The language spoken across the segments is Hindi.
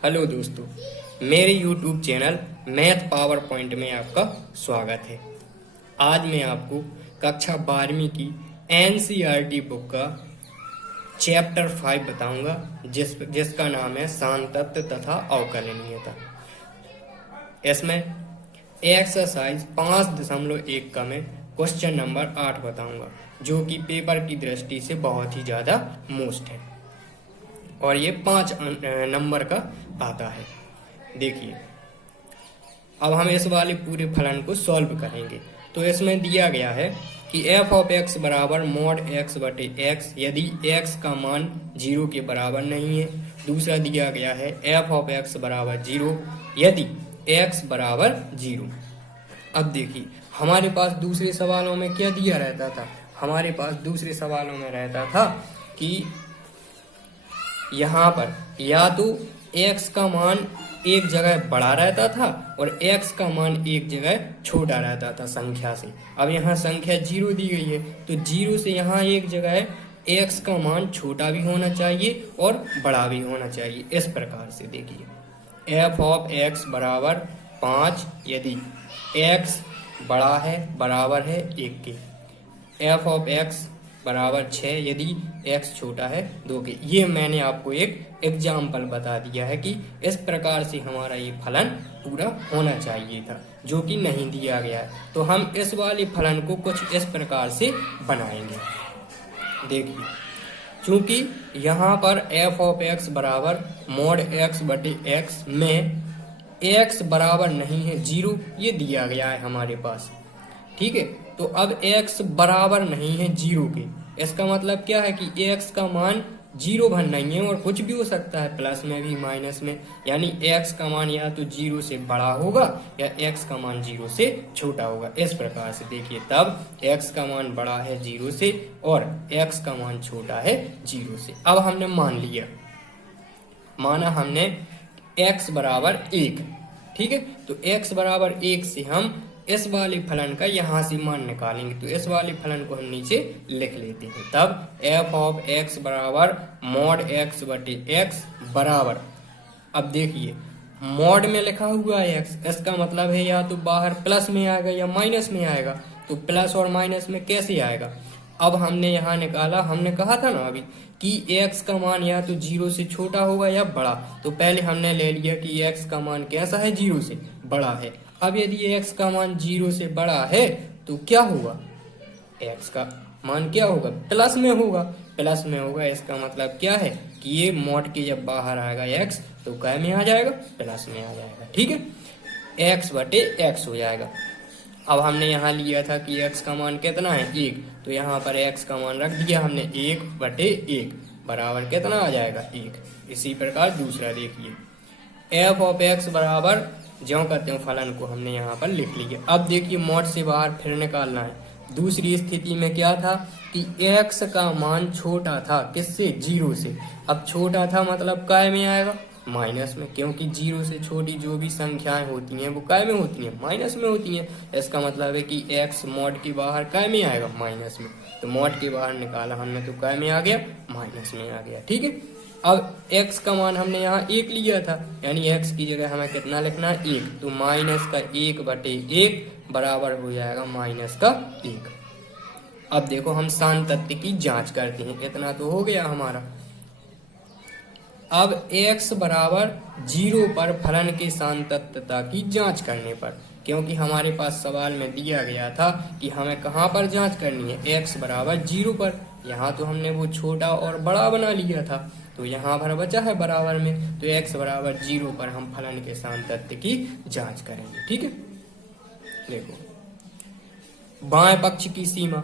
हेलो दोस्तों, मेरे YouTube channel math power point में आपका स्वागत है। आज मैं आपको कक्षा 12वीं की NCERT बुक का चैप्टर 5 बताऊंगा, जिसका नाम है सांतत्य तथा अवकलनीयता। इसमें एक्सरसाइज 5.1 का मैं क्वेश्चन नंबर 8 बताऊंगा, जो कि पेपर की दृष्टि से बहुत ही ज़्यादा मोस्ट है और ये 5 नंबर का आता है। देखिए, अब हम इस वाले पूरे फलन को सॉल्व करेंगे। तो इसमें दिया गया है कि f ऑफ x बराबर मॉड x बटे x यदि x का मान 0 के बराबर नहीं है। दूसरा दिया गया है f ऑफ x बराबर 0 यदि x बराबर 0। अब देखिए, हमारे पास दूसरे सवालों में क्या दिया रहता था? हमारे पास दूसरे सवालों में रहता था कि यहाँ पर या तो x का मान एक जगह बड़ा रहता था और x का मान एक जगह छोटा रहता था संख्या से। अब यहाँ संख्या 0 दी गई है, तो 0 से यहाँ एक जगह x का मान छोटा भी होना चाहिए और बड़ा भी होना चाहिए। इस प्रकार से देखिए, f ऑफ x बराबर 5 यदि x बड़ा है बराबर है 1 के, f ऑफ x बराबर 6 यदि x छोटा है 2 के। ये मैंने आपको एक एग्जाम्पल बता दिया है कि इस प्रकार से हमारा ये फलन पूरा होना चाहिए था, जो कि नहीं दिया गया है। तो हम इस वाले फलन को कुछ इस प्रकार से बनाएंगे। देखिए, चूंकि यहाँ पर f ऑफ x बराबर मॉड x बटे x में x बराबर नहीं है 0, ये दिया गया है हमारे पास। ठीक है, तो अब x बराबर नहीं है 0 के, इसका मतलब क्या है कि x का मान 0 भर नहीं है और कुछ भी हो सकता है, प्लस में भी माइनस में। यानी x का मान या तो 0 से बड़ा होगा या x का मान 0 से छोटा होगा। इस प्रकार से देखिए, तब x का मान बड़ा है 0 से और x का मान छोटा है 0 से। अब हमने माना हमने x बराबर 1। ठीक है, तो x बराबर 1 से हम इस वाले फलन का यहाँ से मान निकालेंगे। तो इस वाले फलन को हम नीचे लिख लेते हैं। तब f ऑफ x बराबर मॉड x बटे x बराबर, अब देखिए मॉड में लिखा हुआ है x, इसका मतलब है या तो बाहर प्लस में आएगा या माइनस में आएगा। तो प्लस और माइनस में कैसे आएगा? अब हमने यहाँ निकाला, हमने कहा था ना अभी कि x का मान या तो 0 से छोटा होगा या बड़ा। तो पहले हमने ले लिया कि x का मान कैसा है? 0 से बड़ा है। अब यदि x का मान 0 से बड़ा है तो क्या होगा? x का मान क्या होगा? प्लस में होगा। प्लस में होगा, इसका मतलब क्या है कि ये मॉड के जब बाहर आएगा x तो क्या में आ जाएगा? प्लस में आ जाएगा। ठीक है, x बटे x हो जाएगा। अब हमने यहाँ लिया था कि x का मान कितना है? 1, तो यहाँ पर x का मान रख दिया हमने 1 बटे 1 बराबर कितना आ जाएगा? 1। इसी प्रकार दूसरा देखिए, f ऑफ x बराबर ज्यों करते हैं फलन को हमने यहाँ पर लिख लिया। अब देखिए, मॉड से बाहर फिर निकालना है। दूसरी स्थिति में क्या था कि x का मान छोटा था, किससे? 0 से। अब छोटा था मतलब काय में आएगा? माइनस में, क्योंकि 0 से छोटी जो भी संख्याएं होती हैं वो काय में होती हैं? माइनस में होती हैं। इसका मतलब है कि x मॉड के बाहर काय में आएगा? माइनस में। तो मॉड के बाहर निकाला हमने तो काय में आ गया? माइनस में आ गया। ठीक है, अब x का मान हमने यहाँ 1 लिया था, यानी x की जगह हमें कितना लिखना है? 1। तो माइनस का 1 बटे 1 बराबर हो जाएगा माइनस का 1। अब देखो, हम सांतत्य की जांच करते हैं। इतना तो हो गया हमारा। अब x बराबर 0 पर फलन के सांतत्यता की जांच करने पर, क्योंकि हमारे पास सवाल में दिया गया था कि हमें कहाँ पर जांच करनी है? x बराबर 0 पर। यहाँ तो हमने वो छोटा और बड़ा बना लिया था, तो यहाँ पर बचा है बराबर में। तो x बराबर 0 पर हम फलन के सांतत्य की जांच करेंगे। ठीक है, देखो बाएं पक्ष की सीमा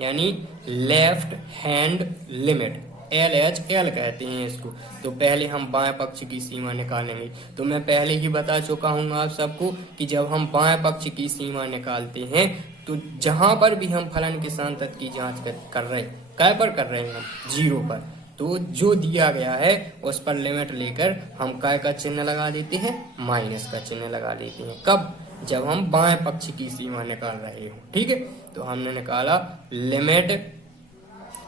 यानी लेफ्ट हैंड लिमिट, LHL कहते हैं इसको। तो पहले हम बाएं पक्ष की सीमा निकालेंगे। तो मैं पहले ही बता चुका हूँ आप सबको कि जब हम बाएं पक्ष की सीमा निकालते हैं तो जहां पर भी हम फलन के सांतत्य की जांच कर रहे हैं, काय पर कर रहे हैं हम? 0 पर। तो जो दिया गया है उस पर लिमिट लेकर हम काय का चिन्ह लगा देते हैं? माइनस का चिन्ह लगा देते हैं। कब? जब हम बाएं पक्ष की सीमा निकाल रहे हो। ठीक है, तो हमने निकाला limit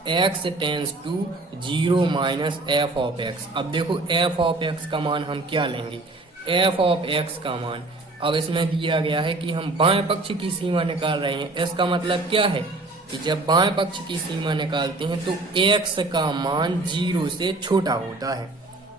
x tends to 0 minus F of X. अब देखो एफ ऑफ एक्स का मान हम क्या लेंगे, एफ ऑफ एक्स का मान अब इसमें दिया गया है कि हम बाएं पक्ष की सीमा निकाल रहे हैं। इसका मतलब क्या है कि जब बाएं पक्ष की सीमा निकालते हैं तो x का मान 0 से छोटा होता है।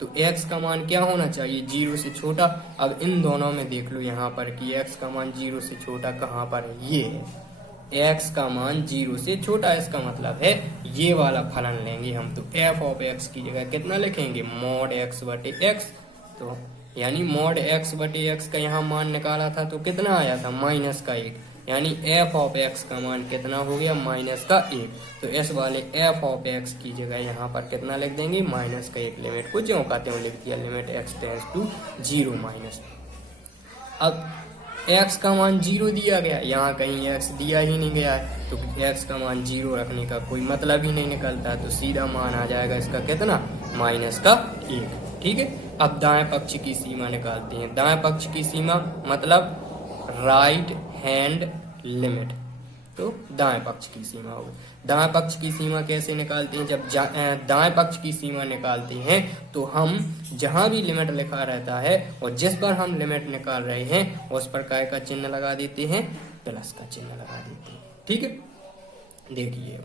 तो x का मान क्या होना चाहिए, 0 से छोटा। अब इन दोनों में देख लो यहाँ पर कि x का मान 0 से छोटा कहाँ पर है, ये है x का मान 0 से छोटा। इसका मतलब है ये वाला फलन लेंगे हम। तो f ऑफ x की जगह कितना लिखेंगे, मॉड x बटे x। तो यानी मॉड x बटे x का यहाँ मान निकाला था तो कितना आया था, -1। यानी f ऑफ x का मान कितना हो गया, -1। तो इस वाले f ऑफ x की जगह यहाँ पर कितना लिख देंगे, -1। लिमिट को ज्यों का त्यों लिख दिया, limit x tends to 0 minus. अब x का मान 0 दिया गया, यहाँ कहीं x दिया ही नहीं गया है, तो x का मान 0 रखने का कोई मतलब ही नहीं निकलता। तो सीधा मान आ जाएगा इसका कितना, -1। ठीक है। अब दाएं पक्ष की सीमा निकालते हैं। दाएं पक्ष की सीमा मतलब राइट हैंड लिमिट। तो दाएं पक्ष की सीमा होगी। दाएं पक्ष की सीमा कैसे निकालते हैं, जब दाएं पक्ष की सीमा निकालते हैं तो हम जहां भी लिमिट लिखा रहता है और जिस पर हम लिमिट निकाल रहे हैं उस पर काय का चिन्ह लगा देते हैं, प्लस का चिन्ह लगा देते हैं। ठीक है, देखिए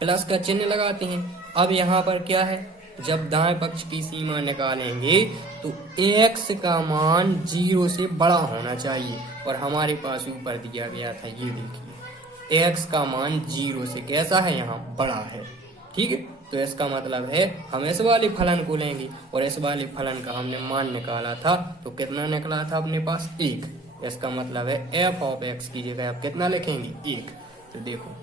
प्लस का चिन्ह लगाते हैं। अब यहाँ पर क्या है, जब दाएं पक्ष की सीमा निकालेंगे तो x का मान 0 से बड़ा होना चाहिए, और हमारे पास ऊपर दिया गया था, ये देखिए x का मान 0 से कैसा है, यहाँ बड़ा है। ठीक है, तो इसका मतलब है हम इस वाले फलन को लेंगे, और इस वाले फलन का हमने मान निकाला था तो कितना निकला था अपने पास, 1। इसका मतलब है f ऑफ x की जगह आप कितना लिखेंगे, 1। तो देखो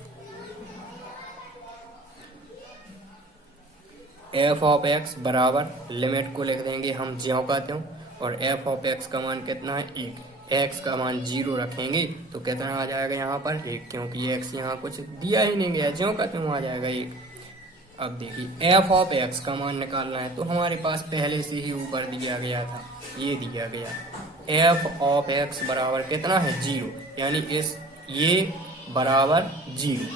f ऑफ x बराबर लिमिट को लिख देंगे हम ज्यों का त्यों, और f ऑफ x का मान कितना है, 1। x का मान 0 रखेंगे तो कितना आ जाएगा यहाँ पर, 1, क्योंकि x यहाँ कुछ दिया ही नहीं गया, ज्यों का त्यों आ जाएगा 1। अब देखिए f ऑफ x का मान निकालना है तो हमारे पास पहले से ही ऊपर दिया गया था, ये दिया गया f ऑफ x बराबर कितना है, 0। यानी इस ये बराबर 0,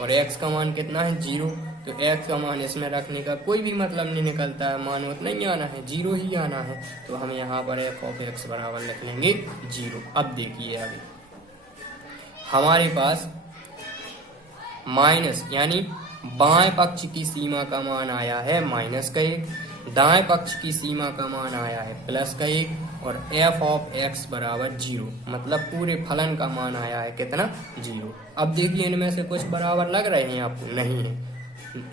और x का मान कितना है, 0। तो x का मान इसमें रखने का कोई भी मतलब नहीं निकलता है, मान उतना ही आना है, 0 ही आना है। तो हम यहाँ पर f ऑफ x बराबर लिख लेंगे 0। अब देखिए आगे हमारे पास माइनस, यानी बाएं पक्ष की सीमा का मान आया है -1, दाएं पक्ष की सीमा का मान आया है +1, और f ऑफ x बराबर 0, मतलब पूरे फलन का मान आया है कितना, 0। अब देखिए इनमें से कुछ बराबर लग रहे हैं आपको, नहीं है,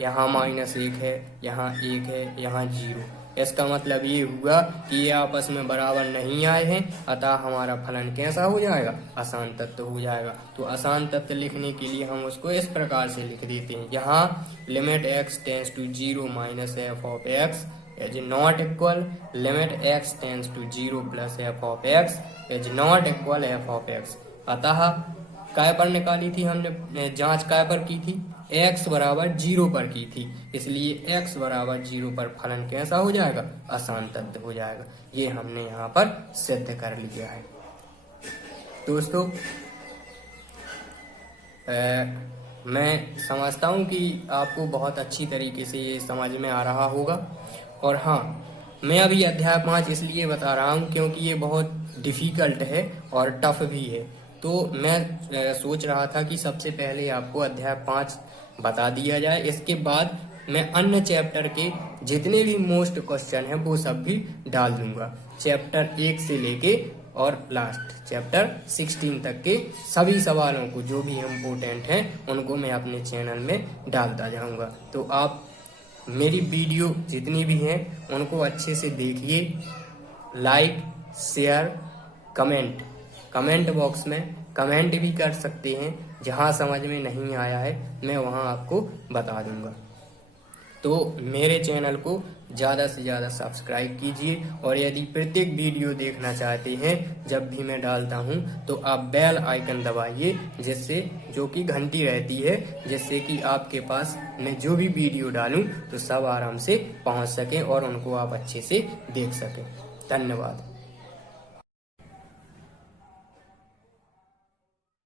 यहाँ -1 है, यहाँ 1 है, यहाँ 0। इसका मतलब ये हुआ कि ये आपस में बराबर नहीं आए हैं, अतः हमारा फलन कैसा हो जाएगा, आसान तत्व हो जाएगा। तो आसान तत्व लिखने के लिए हम उसको इस प्रकार से लिख देते हैं, यहाँ limit x tends to 0 minus f of x is not equal limit x tends to 0 plus f of x is not equal f of x। अतः काय पर निकाली थी हमने, जांच काय पर की थी, x बराबर 0 पर की थी, इसलिए x बराबर 0 पर फलन कैसा हो जाएगा, आसान तत्व हो जाएगा। ये हमने यहाँ पर सिद्ध कर लिया है। दोस्तों मैं समझता हूँ कि आपको बहुत अच्छी तरीके से ये समझ में आ रहा होगा। और हाँ, मैं अभी अध्याय 5 इसलिए बता रहा हूँ क्योंकि ये बहुत डिफिकल्ट है और टफ भी है। तो मैं सोच रहा था कि सबसे पहले आपको अध्याय 5 बता दिया जाए, इसके बाद मैं अन्य चैप्टर के जितने भी मोस्ट क्वेश्चन हैं वो सब भी डाल दूंगा। चैप्टर 1 से लेके और लास्ट चैप्टर 16 तक के सभी सवालों को जो भी इम्पोर्टेंट हैं उनको मैं अपने चैनल में डालता जाऊंगा। तो आप मेरी वीडियो जितनी भी हैं उनको अच्छे से देखिए, लाइक शेयर कमेंट बॉक्स में कमेंट भी कर सकते हैं, जहां समझ में नहीं आया है मैं वहां आपको बता दूंगा। तो मेरे चैनल को ज़्यादा से ज़्यादा सब्सक्राइब कीजिए, और यदि प्रत्येक वीडियो देखना चाहते हैं जब भी मैं डालता हूं तो आप बेल आइकन दबाइए, जिससे जो कि घंटी रहती है, जिससे कि आपके पास मैं जो भी वीडियो डालूं तो सब आराम से पहुंच सकें और उनको आप अच्छे से देख सकें। धन्यवाद।